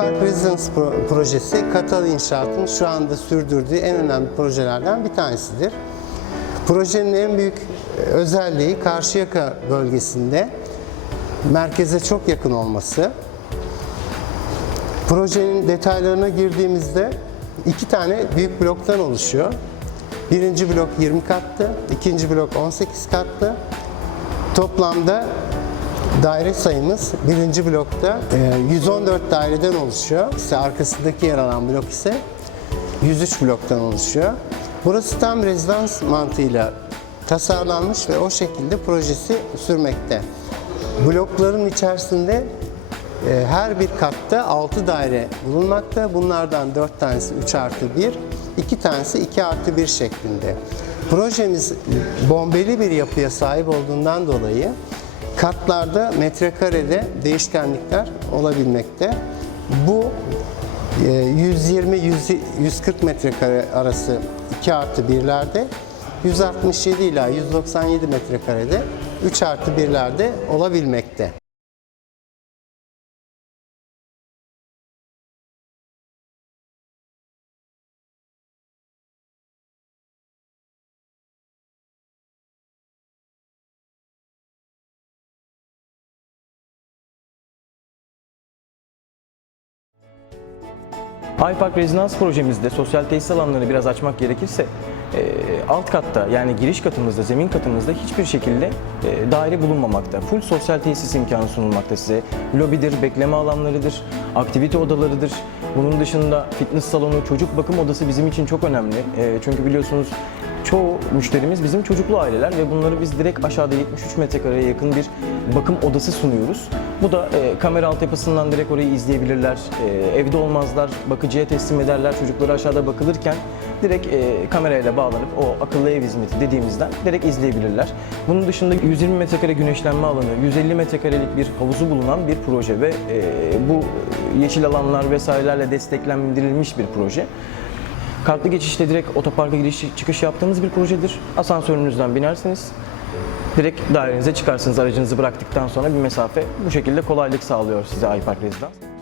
Park Residence pro- projesi Katal İnşaat'ın şu anda sürdürdüğü en önemli projelerden bir tanesidir. Projenin en büyük e, özelliği Karşıyaka bölgesinde merkeze çok yakın olması. Projenin detaylarına girdiğimizde iki tane büyük bloktan oluşuyor. Birinci blok 20 katlı, ikinci blok 18 katlı. Toplamda daire sayımız birinci blokta e, 114 daireden oluşuyor. İşte arkasındaki yer alan blok ise 103 bloktan oluşuyor. Burası tam rezidans mantığıyla tasarlanmış ve o şekilde projesi sürmekte. Blokların içerisinde e, her bir katta 6 daire bulunmakta. Bunlardan 4 tanesi 3 artı 1, 2 tanesi 2 artı 1 şeklinde. Projemiz bombeli bir yapıya sahip olduğundan dolayı katlarda metrekarede değişkenlikler olabilmekte. Bu e, 120-140 metrekare arası 2 artı 1'lerde, 167 ila 197 metrekarede 3 artı 1'lerde olabilmekte. iPark Rezidans projemizde sosyal tesis alanlarını biraz açmak gerekirse e, alt katta yani giriş katımızda, zemin katımızda hiçbir şekilde e, daire bulunmamakta. Full sosyal tesis imkanı sunulmakta size. Lobidir, bekleme alanlarıdır, aktivite odalarıdır. Bunun dışında fitness salonu, çocuk bakım odası bizim için çok önemli. E, çünkü biliyorsunuz çoğu müşterimiz bizim çocuklu aileler ve bunları biz direkt aşağıda 73 metrekareye yakın bir bakım odası sunuyoruz. Bu da e, kamera altyapısından direkt orayı izleyebilirler. E, evde olmazlar, bakıcıya teslim ederler. Çocukları aşağıda bakılırken direkt e, kamerayla bağlanıp o akıllı ev hizmeti dediğimizden direkt izleyebilirler. Bunun dışında 120 metrekare güneşlenme alanı, 150 metrekarelik bir havuzu bulunan bir proje ve e, bu yeşil alanlar vesairelerle desteklendirilmiş bir proje. Kartlı geçişte direkt otoparka giriş çıkış yaptığımız bir projedir. Asansörünüzden binersiniz. Direkt dairenize çıkarsınız aracınızı bıraktıktan sonra bir mesafe bu şekilde kolaylık sağlıyor size iPark Residence.